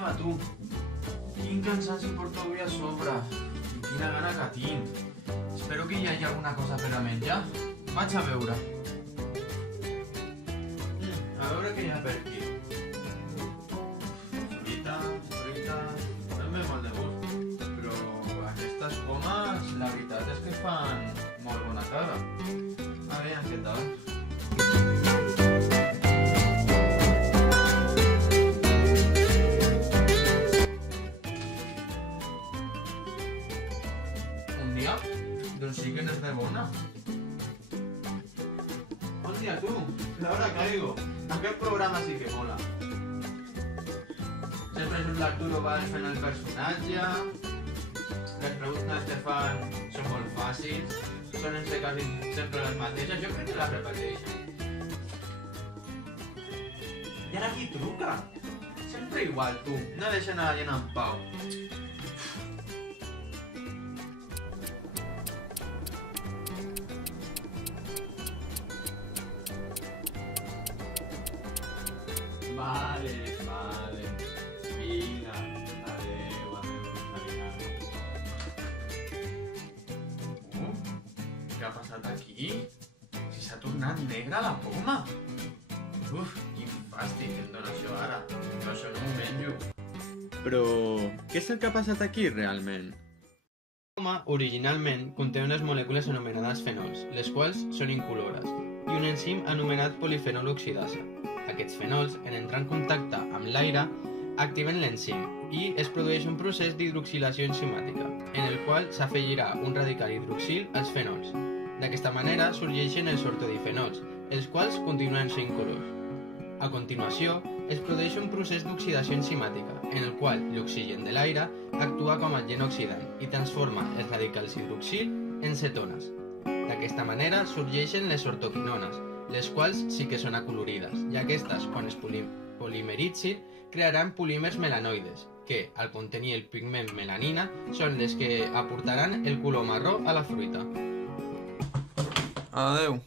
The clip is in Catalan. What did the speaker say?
meva, tu. Quin cansanci porto avui a sobre. I quina gana que tinc. Espero que hi hagi alguna cosa per a menjar. Vaig a veure. A veure què hi ha per aquí. Fruita... No em ve molt de gust. Però aquestes pomes, la veritat és que fan molt bona cara. A veure què tal. Un dia? Doncs sí que n'és de bona. Bon dia, tu. Laura Caigo. Aquest programa sí que mola. Sempre surt l'Arturo Valls fent el personatge. Les preguntes que fan són molt fàcils. Són quasi sempre les mateixes. Jo crec que les repeteixen. I ara qui truca? Sempre igual, tu. No deixen a la gent en pau. Vale. Vinga. Adéu, adéu. Què ha passat aquí? Si s'ha tornat negra la poma. Uf, quin fàstic em dona això ara. Jo això no m'ho menjo. Però, què és el que ha passat aquí, realment? La poma originalment conté unes molècules anomenades fenols, les quals són incolores, i un enzim anomenat polifenol oxidasa. Aquests fenols, en entrar en contacte amb l'aire, activen l'enzim i es produeix un procés d'hidroxilació enzimàtica, en el qual s'afegirà un radical hidroxil als fenols. D'aquesta manera sorgeixen els ortodifenols, els quals continuen sent incolors. A continuació, es produeix un procés d'oxidació enzimàtica, en el qual l'oxigen de l'aire actua com a agent oxidant i transforma els radicals hidroxil en cetones. D'aquesta manera sorgeixen les ortoquinones, les quals sí que són acolorides, i aquestes, quan es polimeritzin, crearan polímers melanoides, que, al contenir el pigment melanina, són les que aportaran el color marró a la fruita. Adéu.